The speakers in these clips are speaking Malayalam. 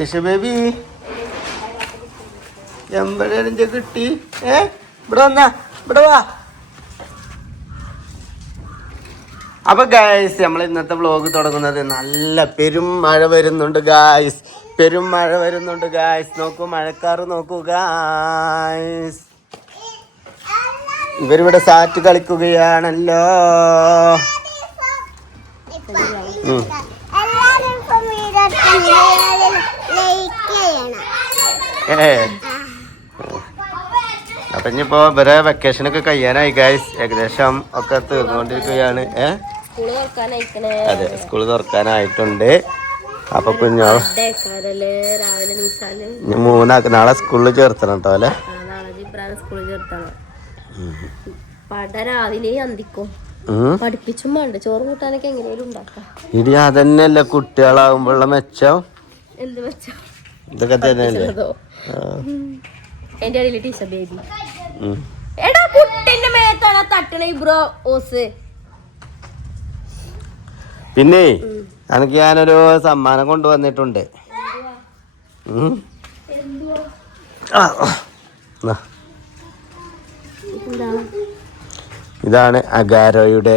ടിഷ ബേബി എമ്പഴ കിട്ടി ഇവിടെ വന്നാ ഇവിടെ വാ. അപ്പൊ ഗായ്സ് നമ്മൾ ഇന്നത്തെ വ്ലോഗ് തുടങ്ങുന്നത് നല്ല പെരും മഴ വരുന്നുണ്ട് ഗായ്സ്. പെരും മഴ വരുന്നുണ്ട് ഗായ്സ്. നോക്കൂ, മഴക്കാറ് നോക്കൂ ഗായ്സ്. ഇവരിവിടെ സാറ്റ് കളിക്കുകയാണല്ലോ. അപ്പൊ ഇനിയിപ്പോ ഇവരെ വെക്കേഷനൊക്കെ കഴിയാനായി ഗായ്സ്. ഏകദേശം ഒക്കെ തീർന്നുകൊണ്ടിരിക്കുകയാണ്. അതെ, സ്കൂള് തുറക്കാനായിട്ടുണ്ട്. അപ്പൊ കുഞ്ഞോളെ നാളെ സ്കൂളിൽ ചേർത്തണം കേട്ടോ അല്ലെ. പഠിപ്പിച്ചും വേണ്ട ചോറ് കൂട്ടാനൊക്കെ എങ്ങനെയും ഉണ്ടാക്കാം. ഇടി അതന്നെയല്ലേ കുട്ടികളാകുമ്പോഴുള്ള മെച്ചം. എന്ത് മെച്ചം? ഇതൊക്കെ തന്നെയല്ലേ. എന്റെ ഇടയിൽ ടീച്ചർ ബേബി എടാ കുട്ടിന്റെ മേത്താണ് തട്ടണ ബ്രോ ഓസ്. പിന്നെ എനിക്ക് ഞാനൊരു സമ്മാനം കൊണ്ടുവന്നിട്ടുണ്ട്. ഇതാണ് അഗാരോയുടെ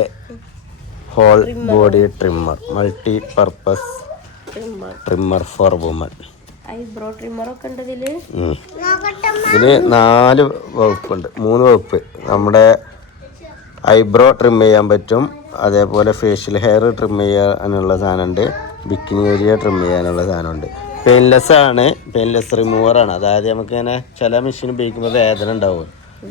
whole body trimmer, multi purpose trimmer for woman. ഇതില് 4 വകുപ്പുണ്ട്, 3 വകുപ്പ്. നമ്മുടെ ഐബ്രോ ട്രിം ചെയ്യാൻ പറ്റും, അതേപോലെ ഫേഷ്യൽ ഹെയർ ട്രിം ചെയ്യാനുള്ള സാധനമുണ്ട്, ബിക്കിനി ഏരിയ ട്രിം ചെയ്യാനുള്ള സാധനമുണ്ട്. പെയിൻലെസ് ആണ്, പെയിൻലെസ് റിമൂവറാണ്. അതായത് നമുക്ക് ഇങ്ങനെ ചില മെഷീൻ ഉപയോഗിക്കുമ്പോൾ വേദന ഉണ്ടാവും,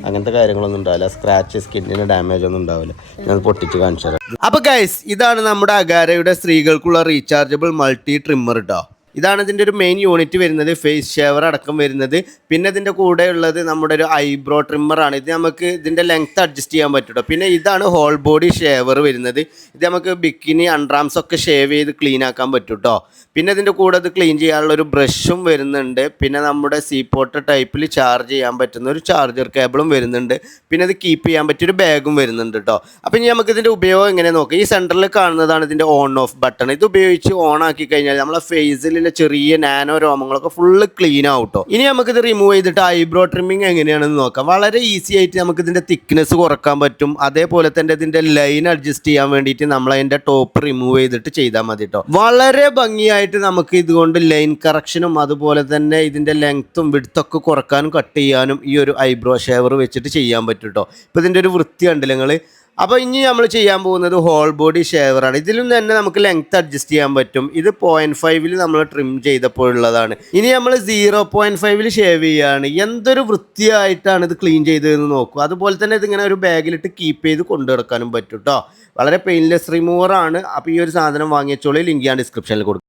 അങ്ങനത്തെ കാര്യങ്ങളൊന്നും ഉണ്ടാവില്ല. സ്ക്രാച്ച്, സ്കിന്നിന് ഡാമേജ് ഒന്നും ഉണ്ടാവില്ല. ഞാൻ പൊട്ടിച്ച് കാണിച്ചു തരാം. അപ്പൊ ഗൈസ്, ഇതാണ് നമ്മുടെ അഗാരയുടെ സ്ത്രീകൾക്കുള്ള റീചാർജബിൾ മൾട്ടി ട്രിമ്മർ കേട്ടോ. ഇതാണ് ഇതിൻ്റെ ഒരു മെയിൻ യൂണിറ്റ് വരുന്നത്, ഫേസ് ഷേവർ അടക്കം വരുന്നത്. പിന്നെ ഇതിൻ്റെ കൂടെ ഉള്ളത് നമ്മുടെ ഒരു ഐബ്രോ ട്രിമ്മറാണ്. ഇത് നമുക്ക് ഇതിൻ്റെ ലെങ്ത് അഡ്ജസ്റ്റ് ചെയ്യാൻ പറ്റും. പിന്നെ ഇതാണ് ഹോൾ ബോഡി ഷേവർ വരുന്നത്. ഇത് നമുക്ക് ബിക്കിനി, അൺറാംസ് ഒക്കെ ഷേവ് ചെയ്ത് ക്ലീൻ ആക്കാൻ പറ്റും കേട്ടോ. പിന്നെ ഇതിൻ്റെ കൂടെ ഇത് ക്ലീൻ ചെയ്യാനുള്ള ഒരു ബ്രഷും വരുന്നുണ്ട്. പിന്നെ നമ്മുടെ സീപോട്ട് ടൈപ്പിൽ ചാർജ് ചെയ്യാൻ പറ്റുന്ന ഒരു ചാർജർ കേബിളും വരുന്നുണ്ട്. പിന്നെ ഇത് കീപ്പ് ചെയ്യാൻ പറ്റിയൊരു ബാഗും വരുന്നുണ്ട് കേട്ടോ. അപ്പം ഇനി നമുക്ക് ഇതിൻ്റെ ഉപയോഗം എങ്ങനെ നോക്കാം. ഈ സെൻറ്ററിൽ കാണുന്നതാണ് ഇതിൻ്റെ ഓൺ ഓഫ് ബട്ടൺ. ഇത് ഉപയോഗിച്ച് ഓൺ ആക്കി കഴിഞ്ഞാൽ നമ്മളെ ഫേസിൽ ചെറിയ നാനോ രോമങ്ങളൊക്കെ ഫുള്ള് ക്ലീൻ ആവട്ടോ. ഇനി നമുക്കിത് റിമൂവ് ചെയ്തിട്ട് ഐബ്രോ ട്രിമ്മിങ് എങ്ങനെയാണെന്ന് നോക്കാം. വളരെ ഈസി ആയിട്ട് നമുക്ക് ഇതിന്റെ തിക്നെസ് കുറക്കാൻ പറ്റും. അതേപോലെ തന്നെ ഇതിന്റെ ലൈൻ അഡ്ജസ്റ്റ് ചെയ്യാൻ വേണ്ടിയിട്ട് നമ്മൾ അതിന്റെ ടോപ്പ് റിമൂവ് ചെയ്തിട്ട് ചെയ്താൽ മതി കേട്ടോ. വളരെ ഭംഗിയായിട്ട് നമുക്ക് ഇതുകൊണ്ട് ലൈൻ കറക്ഷനും അതുപോലെ തന്നെ ഇതിന്റെ ലെങ്ത്തും വിഡ്ത്തൊക്കെ കുറക്കാനും കട്ട് ചെയ്യാനും ഈ ഒരു ഐബ്രോ ഷേവർ വെച്ചിട്ട് ചെയ്യാൻ പറ്റും കേട്ടോ. ഇപ്പൊ ഇതിന്റെ ഒരു വൃത്തി കണ്ടില്ല നിങ്ങൾ. അപ്പോൾ ഇനി നമ്മൾ ചെയ്യാൻ പോകുന്നത് ഹോൾ ബോഡി ഷേവറാണ്. ഇതിലും തന്നെ നമുക്ക് ലെങ്ത് അഡ്ജസ്റ്റ് ചെയ്യാൻ പറ്റും. ഇത് 0.5 നമ്മൾ ട്രിം ചെയ്തപ്പോഴുള്ളതാണ്. ഇനി നമ്മൾ 0.5 ഷേവ് ചെയ്യുകയാണ്. എന്തൊരു വൃത്തിയായിട്ടാണ് ഇത് ക്ലീൻ ചെയ്തതെന്ന് നോക്കൂ. അതുപോലെ തന്നെ ഇതിങ്ങനെ ഒരു ബാഗിലിട്ട് കീപ്പ് ചെയ്ത് കൊണ്ടു നടക്കാനും പറ്റും കേട്ടോ. വളരെ പെയിൻലെസ് റിമൂവറാണ്. അപ്പോൾ ഈ ഒരു സാധനം വാങ്ങിച്ചോളൂ, ലിങ്ക് ഞാൻ ഡിസ്ക്രിപ്ഷനിൽ കൊടുക്കും.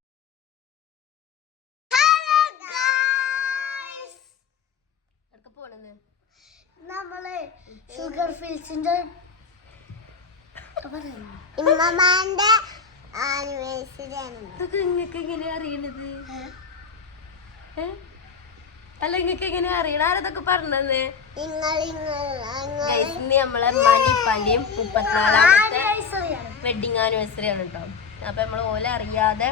ഷുഗർ ഫിൽസിന്റെ ഇമ്മമാന്റെ ആനിവേഴ്സറി ആണ്. ഇതൊക്കെ നിങ്ങൾക്ക് എങ്ങനെയാ അറിയണത്? അല്ല നിങ്ങൾക്ക് എങ്ങനെയാ അറിയണ? ആരതൊക്കെ പറഞ്ഞത്? നമ്മളെ ഉമ്മാന്റെയും 34ാമത്തെ വെഡിങ് ആനിവേഴ്സറി ആണ് കേട്ടോ. അപ്പൊ നമ്മൾ ഓല അറിയാതെ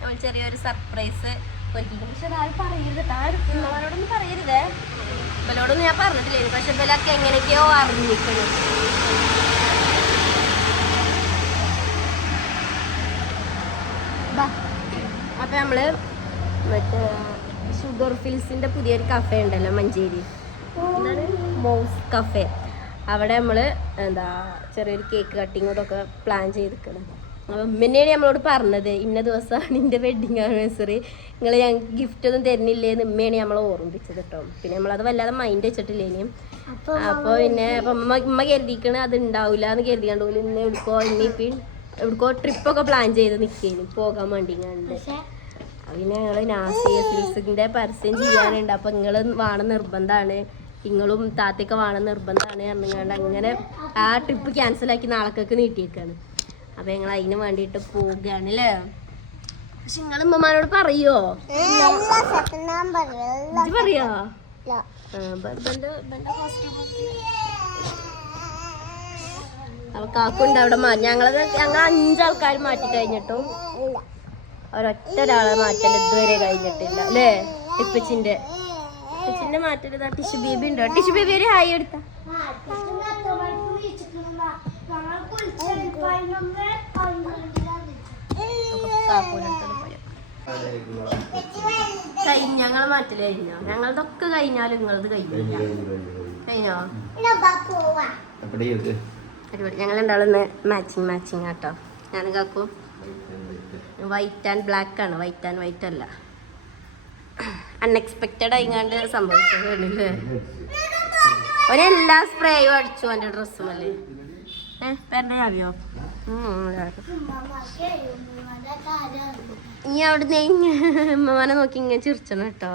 നമ്മൾ ചെറിയൊരു സർപ്രൈസ് ഒരുക്കിക്കും. പക്ഷെ അതാരും പറയരുത് കേട്ടോ. ആരും നിങ്ങളോടൊന്നും പറയരുതേ. ഇവലോടൊന്നും ഞാൻ പറഞ്ഞിട്ടില്ല. പക്ഷെ ഇവലൊക്കെ എങ്ങനെയൊക്കെയോ അറിഞ്ഞിരിക്കണം. അപ്പൊ നമ്മള് മറ്റേ ഷുഗർ ഫിൽസിന്റെ പുതിയൊരു കഫേ ഉണ്ടല്ലോ മഞ്ചേരി, എന്താണ് മൗസ് കഫേ. അവിടെ നമ്മള് ചെറിയൊരു കേക്ക് കട്ടിങ് ഇതൊക്കെ പ്ലാൻ ചെയ്തിരിക്കണം. അപ്പം ഉമ്മനെയാണ് നമ്മളോട് പറഞ്ഞത്, ഇന്ന ദിവസമാണ് എൻ്റെ വെഡിങ് ആനിവേഴ്സറി, നിങ്ങൾ ഞങ്ങൾക്ക് ഗിഫ്റ്റ് ഒന്നും തരുന്നില്ലേന്ന് ഉമ്മയാണ് നമ്മളെ ഓർമ്മിപ്പിച്ചത് കേട്ടോ. പിന്നെ നമ്മളത് വല്ലാതെ മൈൻഡ് വെച്ചിട്ടില്ലേനും. അപ്പോൾ പിന്നെ ഉമ്മ കരുതിക്കണേ അത് ഉണ്ടാവില്ല എന്ന് കരുതിയാണ്ട് പോലും ഇന്ന് എവിടെക്കോ ട്രിപ്പൊക്കെ പ്ലാൻ ചെയ്ത് നിൽക്കേന് പോകാൻ വേണ്ടി കണ്ട്. പിന്നെ ഞങ്ങൾ നാസിയ സിൽസിൻ്റെ പരസ്യം ചെയ്യാനുണ്ട്. അപ്പം നിങ്ങൾ വേണം നിർബന്ധമാണ്, നിങ്ങളും താത്തയൊക്കെ വേണം നിർബന്ധമാണ് പറഞ്ഞുകൊണ്ട് അങ്ങനെ ആ ട്രിപ്പ് ക്യാൻസലാക്കി നാളേക്കൊക്കെ നീട്ടിയേക്കാണ്. അപ്പം ഞങ്ങൾ അതിന് വേണ്ടിയിട്ട് പോവുകയാണ് അല്ലേ. പക്ഷെ നിങ്ങൾ ഉമ്മമാരോട് പറയോ? പറയോ? അപ്പൊ കാക്കുണ്ട് അവിടെ. ഞങ്ങൾ 5 ആൾക്കാർ മാറ്റി കഴിഞ്ഞിട്ടും ഒരൊറ്റ ഒരാളെ മാറ്റൽ ഇതുവരെ കഴിഞ്ഞിട്ടില്ല അല്ലേ? ഇപ്പച്ചിന്റെ മാറ്റൽ ഇതാ. ടിഷ്യൂ ബേബി ഉണ്ടോ? ടിഷ്യൂ ബേബി ഒരു ഹായ് എടുത്ത. ഞങ്ങളെ മാറ്റല് കഴിഞ്ഞോ? ഞങ്ങളതൊക്കെ കഴിഞ്ഞാലും നിങ്ങളത് കഴിഞ്ഞോ? അടിപൊളി. ഞങ്ങൾ രണ്ടാളൊന്ന് മാച്ചിങ് ആട്ടോ. ഞാൻ കാക്കു വൈറ്റ് ആൻഡ് ബ്ലാക്ക് ആണ്, വൈറ്റ് ആൻഡ് വൈറ്റ് അല്ല. അൺഎക്സ്പെക്റ്റഡ് ആയിങ്ങാണ്ട് സംഭവിച്ചല്ലേ. ഒരെല്ലാ സ്പ്രേയും അടിച്ചു എൻ്റെ ഡ്രസ്സുമല്ലേ. പേരൻ്റെ അറിയോ? ഇനി അവിടെ ഉമ്മമാനെ നോക്കി ഇങ്ങനെ ചിരിച്ചണം കേട്ടോ.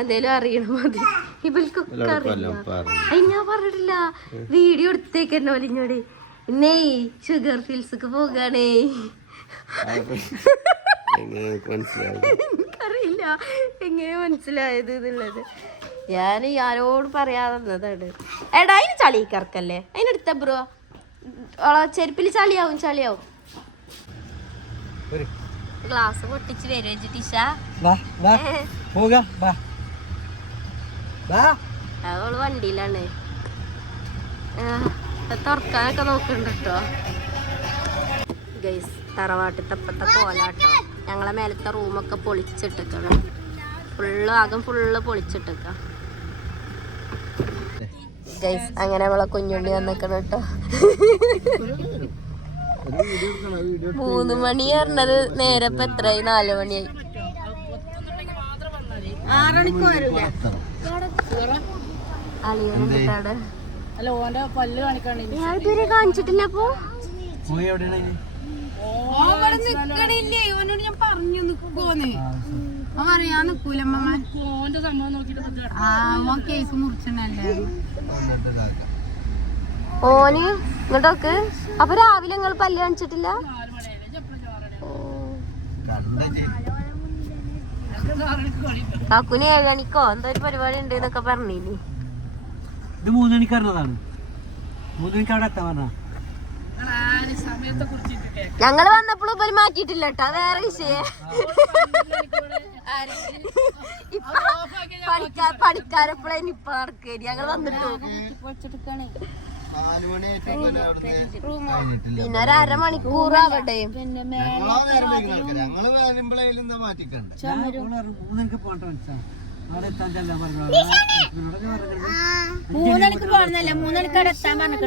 എന്തേലും അറിയണം മതി. ഇവൾക്കൊക്കെ അറിയില്ല. ഞാൻ പറഞ്ഞിട്ടില്ല, വീഡിയോ എടുത്തേക്കന്നെ വലിഞ്ഞോടെ. ഇന്നേ ഷുഗർ ഫിൽസ്ക്ക് പോകാണേ. എനിക്കറിയില്ല എങ്ങനെ മനസ്സിലായത് എന്നുള്ളത്. ഞാൻ ആരോട് പറയാതെന്നതാണ്. എടാ അതിന് ചളി കറക്കല്ലേ, അതിനെടുത്ത ബ്രോ ചെരുപ്പിൽ ചളിയാവും. ഗ്ലാസ് പൊട്ടിച്ച് വരും ടിഷ. അവള് വണ്ടിയിലാണ്. തുറക്കാനൊക്കെ നോക്കുന്നുണ്ട് കേട്ടോ. ഗൈസ് തറവാട്ടിത്തപ്പത്തെ കോലാട്ടോ. ഞങ്ങളെ മേലത്തെ റൂമൊക്കെ പൊളിച്ചിട്ടേക്കാണ്. ആകം ഫുള്ള് പൊളിച്ചിട്ടേക്ക ഗൈസ്. അങ്ങനെ നമ്മളെ കുഞ്ഞുണ്ണി വന്നിക്കണം കേട്ടോ. 3 മണി പറഞ്ഞത് നേരെ ഇപ്പൊ എത്രയായി? 4 മണിയായി. 6 മണിക്ക് വരൂല. അളിയനുണ്ട്. ഞാൻ ഇതുവരെ കാണിച്ചിട്ടില്ല. അപ്പൊ ഓനോട് ഞാൻ പറഞ്ഞു നിക്കോന്ന്. പറയാൻ നിക്കൂല. കേസ് മുറിച്ചല്ലേ ഓന് ഇങ്ങോട്ടൊക്കെ. അപ്പൊ രാവിലെ നിങ്ങൾ പല്ല് കാണിച്ചിട്ടില്ല? കാക്കുന് 7 മണിക്കോ എന്തോ ഒരു പരിപാടി ഉണ്ട് എന്നൊക്കെ പറഞ്ഞിനി. ഇത് 3 മണിക്ക് പറഞ്ഞതാണ്. 3 മണിക്ക് അവിടെ എത്താൻ പറഞ്ഞ. ഞങ്ങള് വന്നപ്പോഴും പോലും മാറ്റിയിട്ടില്ല കേട്ടോ. വേറെ വിഷയം. പണിക്കാരെപ്പോഴേ ഇപ്പ നടക്കേ. ഞങ്ങൾ വന്നിട്ടു പിന്നെ ഒരു 1/2 മണിക്കൂർ ആവട്ടെ. മൂന്നണിക്ക് പോണെന്നല്ല, 3 മണിക്ക് അവിടെ എത്താൻ പറഞ്ഞിട്ട്.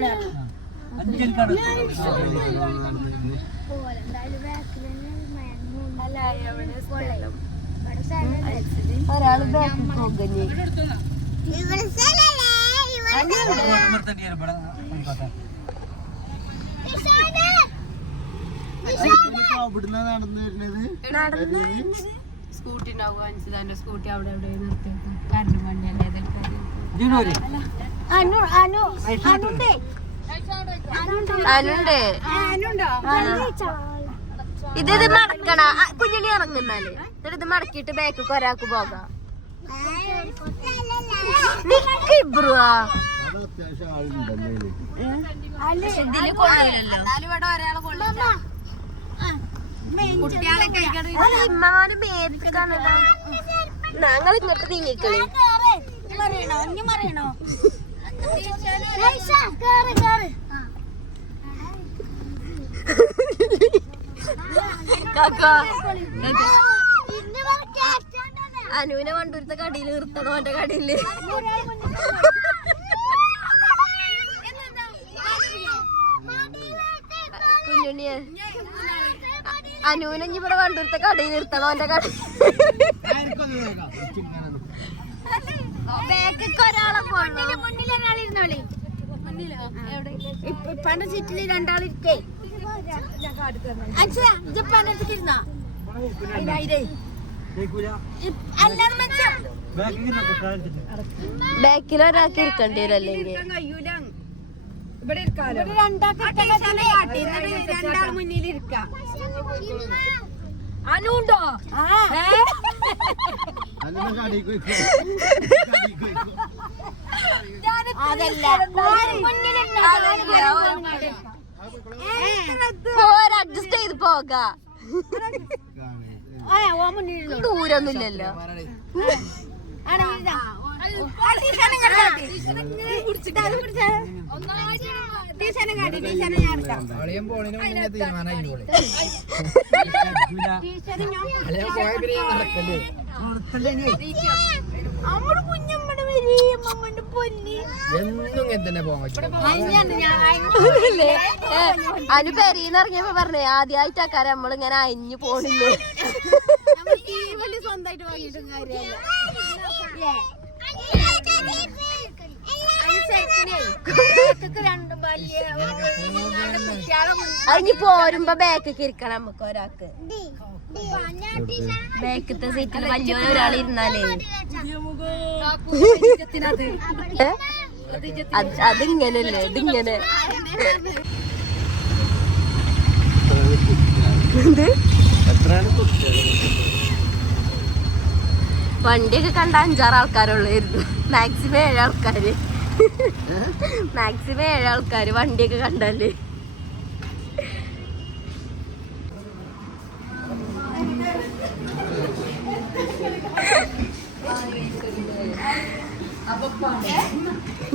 ഒരാള് ബാക്കിൽ പോകുന്നേ. സ്കൂട്ടി ഉണ്ടാവും. സ്കൂട്ടി അവിടെ എവിടെ നിർത്തിയേക്കും. കരണ്ട് വണ്ടിയല്ലേ. ഇത് മടക്കണ കുഞ്ഞിനി ഇറങ്ങുന്നാല്. ഇത് മടക്കിട്ട് ബാക്ക് ഒരാൾക്ക് പോകാം. ഇമ്മാന് മേടിക്കാണല്ലോ. ഞങ്ങൾ ഇങ്ങോട്ട് നീങ്ങിക്കളി. അനുവിനെ വണ്ടൂരത്തെ കടയിൽ നിർത്തണോ? എന്റെ കടയില് കുഞ്ഞുണ്ണിയെ അനുവിനെ ഇവിടെ വണ്ടൂരത്തെ കടയിൽ നിർത്തണോ? എന്റെ കടയിൽ ഒരാളെ മുന്നിലൊരാളിരുന്നോളി. ഇപ്പന്റെ ചുറ്റില് 2 ആളിരിക്കേ. ബാക്കിലൊരാൾക്ക് ഇരിക്കേണ്ടി വരും. അല്ലെങ്കിൽ രണ്ടാൾ മുന്നിലിരിക്കാം. അനുണ്ടോ? അതല്ല, അഡ്ജസ്റ്റ് ചെയ്ത് പോകാം. ദൂരൊന്നുമില്ലല്ലോ. അനു പെരീന്ന് ഇറങ്ങിയപ്പോ പറഞ്ഞേ ആദ്യമായിട്ടാക്കാരെ നമ്മളിങ്ങനെ അയഞ്ഞു പോണില്ലേ. സ്വന്തമായിട്ട് വാങ്ങിയിട്ടും കാര്യമല്ല. അതിന് പോരുമ്പോ ബാക്കൊക്കെ ഇരിക്കണം നമുക്ക്. ഒരാൾക്ക് ബാക്കത്തെ സീറ്റിൽ വലിയ ഒരാൾ ഇരുന്നാലേ അതിങ്ങനല്ലേ ഇതിങ്ങനെ. വണ്ടിയൊക്കെ കണ്ട 5-6 ആൾക്കാരുള്ളായിരുന്നു. മാക്സിമം 7 ആൾക്കാര്. മാക്സിമം 7 ആൾക്കാര് വണ്ടിയൊക്കെ കണ്ടല്ലേ.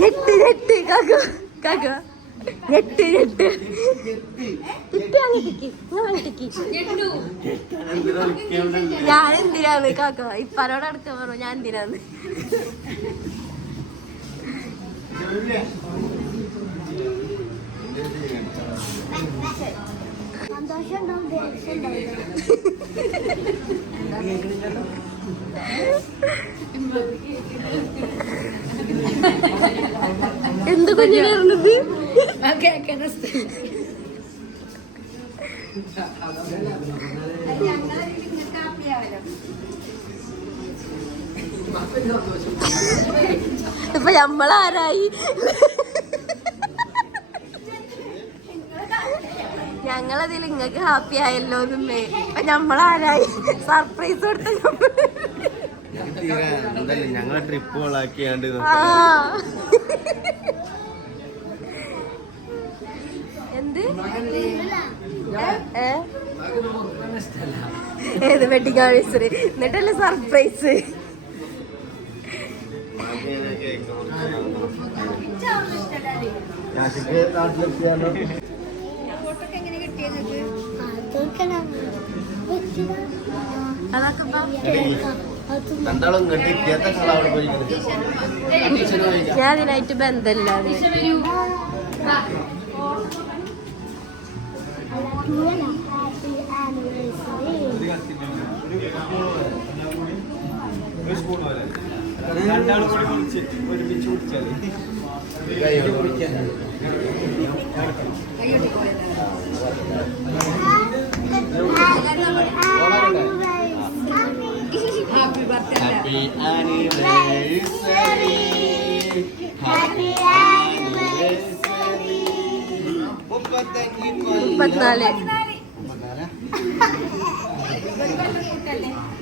ഞെട്ട് കാക്ക ഞെട്ട് ഞാൻ എന്തിനാന്ന് കാക്ക ഇപ്പനോട് അടുത്ത് പറഞ്ഞു ഞാൻ എന്തിനാന്ന്. എന്ത് കുഞ്ഞിനായിരുന്നത്? ഇപ്പൊ നമ്മളാരായി? ഞങ്ങളതിൽ ഇങ്ങക്ക് ഹാപ്പി ആയല്ലോ എന്നേ. ഇപ്പൊ നമ്മളാരായി? സർപ്രൈസ് കൊടുത്ത ഞങ്ങളെ ട്രിപ്പുകളാക്കിയാണ്ട് എന്ത് ഏത് വെഡിങ് ആനിവേഴ്സറി എന്നിട്ടല്ലേ സർപ്രൈസ്. ഞാൻ അതിനായിട്ട് ബന്ധമില്ല. Happy anniversary. Happy anniversary. 34.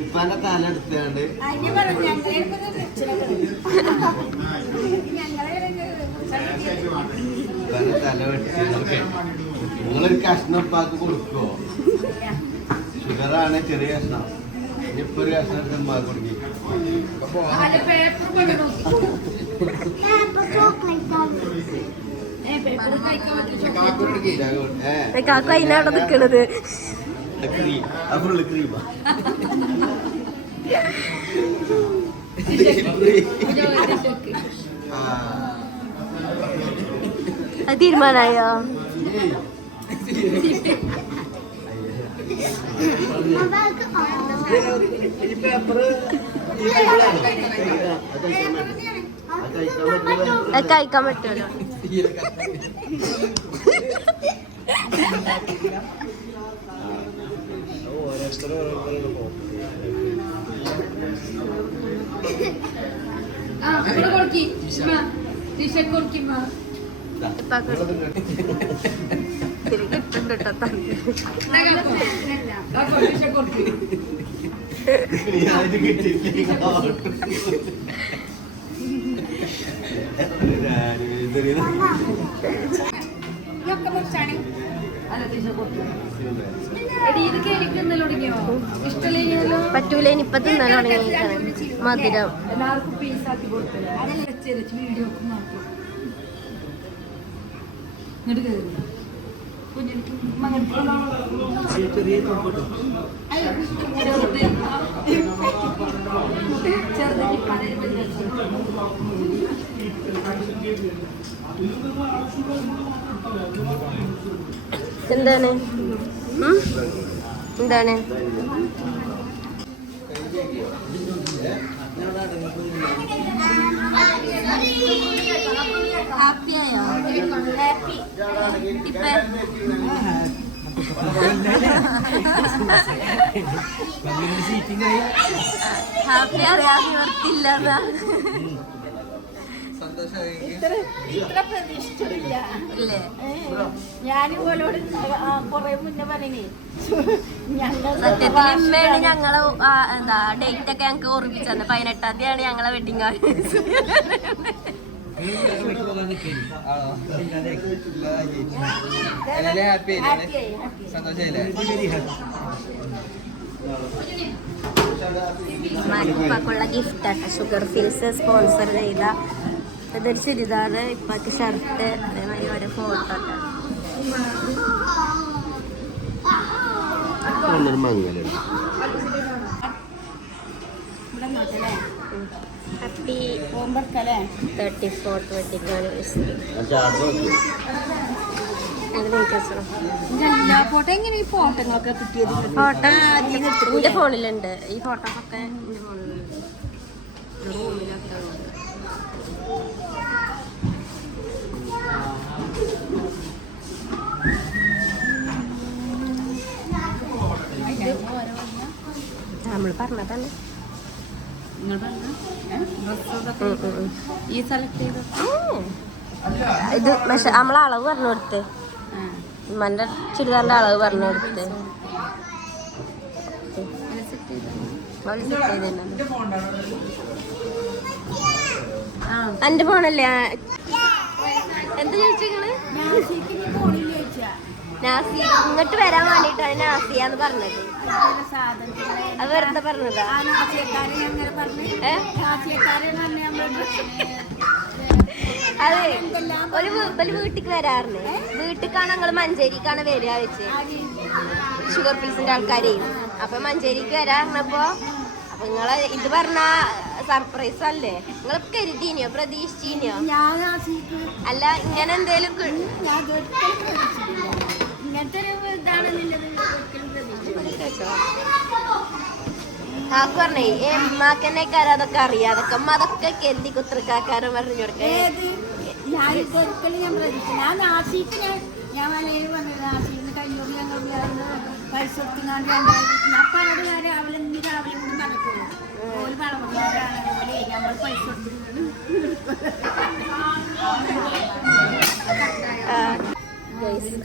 ഇപ്പന്റെ തല എടുത്താണ്ട് തല വെട്ടി നിങ്ങളൊരു കഷ്ണം ഉപ്പാക്ക് കൊടുക്കുവോ? ഷുഗറാണ് ചെറിയ കഷ്ണം. ഇനിയിപ്പോ ഒരു കഷ്ണം എടുത്ത് ഉമ്മാക്ക് കൊടുക്കി. കാക്ക അതിനവിടെ നിക്കണത്. ഫുള്ള് ക്രീമാ. അത് തീരുമാനായോ? കഴിക്കാൻ പറ്റുമല്ലോ. പറ്റൂല ഇനിയിപ്പൊ തിന്നാൻ തുടങ്ങിയിരിക്കണം മധുരം. ചെറിയ നോക്കട്ടെ. എന്താണ് എന്താണ് ഹാപ്പിയായോ? ഹാപ്പി ഹാപ്പി അറിയാൻ നിവർത്തില്ല. ഞാനിപ്പോലോട് കൊറേ മുന്നേ പറഞ്ഞേ സത്യത്തിൽ ഇമ്മയാണ് ഞങ്ങള് എന്താ ഡേറ്റ് ഒക്കെ ഞങ്ങക്ക് ഓർമ്മിച്ചത്. 18-ാം തീയതിയാണ് ഞങ്ങളെ വെഡിങ് ആനിവേഴ്സറി. ഇപ്പാക്കുള്ള ഗിഫ്റ്റ് ആട്ടോ ഷുഗർ ഫിൽസ് സ്പോൺസർ ചെയ്ത ഇതൊരു ചുരിദാറ്, ഇപ്പാക്ക് ഷർട്ട്, അതേമാതിരി ഓരോ photo happy 34th wedding anniversary. Photo എങ്ങനെ ഈ ഫോട്ടോകളൊക്കെ കിട്ടിയത്? ഫോട്ടോ എന്റെ ഫോണിലുണ്ട്. ഈ ഫോട്ടോസ് ഒക്കെ എന്റെ ഫോണിലുണ്ട്. റൂമിലൊക്കെ ഉണ്ട്. നമ്മൾ പറഞ്ഞതല്ലേ ഈ സെലക്ട് ചെയ്ത് ഇത് പക്ഷെ നമ്മളെ അളവ് പറഞ്ഞു കൊടുത്ത് ഉമ്മന്റെ ചുരിദാറിന്റെ അളവ് പറഞ്ഞു കൊടുത്ത് എന്റെ ഫോണല്ലേ? എന്താ ചോദിച്ചങ്ങള്? നാസി ഇങ്ങോട്ട് വരാൻ വേണ്ടിട്ടാണ് നാസിയാന്ന് പറഞ്ഞത്. അത് വെറുതെ പറഞ്ഞതാ. അതെ ഒരു വീട്ടിക്ക് വരാറുണ്ട്. വീട്ടിക്കാണ് ഞങ്ങള് മഞ്ചേരിക്കാണ് വരിക വെച്ച് ഷുഗർ പീസിന്റെ ആൾക്കാരെ. അപ്പൊ മഞ്ചേരിക്ക് വരാറിനപ്പോ അപ്പൊ നിങ്ങളെ ഇത് പറഞ്ഞ സർപ്രൈസ് അല്ലേ? നിങ്ങൾ കരുതിനോ പ്രതീക്ഷിച്ചിനോ? അല്ല ഇങ്ങനെ എന്തേലും കാക്കു പറഞ്ഞേ ഉമ്മാക്കെന്നെക്കാരും അതൊക്കെ അറിയാം. അതൊക്കെ അമ്മ അതൊക്കെ കരുതി കുത്രക്കാക്കാരൻ പറഞ്ഞു കൊടുക്കേ. ഞാനിപ്പോ ഒരിക്കലും ഞാൻ പ്രതീക്ഷിച്ചു. ഞാൻ വലയിൽ വന്നത് നാസീന്ന് കയ്യൂർ ഞങ്ങൾ പൈസ കൊടുക്കുന്നാണ്ട് അപ്പൊ അവരുടെ കാര്യം രാവിലെ കൂടി നടക്കുള്ളൂ. ഒരു വളർന്നവരാണ് പോലെ നമ്മൾ പൈസ കൊടുക്കുന്നത്.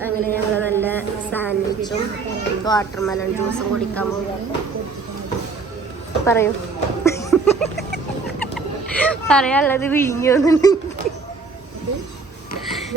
അങ്ങനെ ഞങ്ങൾ നല്ല സാൻഡ്വിച്ചും വാട്ടർമെലൺ ജ്യൂസും കുടിക്കാൻ പോകും. പറയൂ പറയാനുള്ളത് വിഴിഞ്ഞു.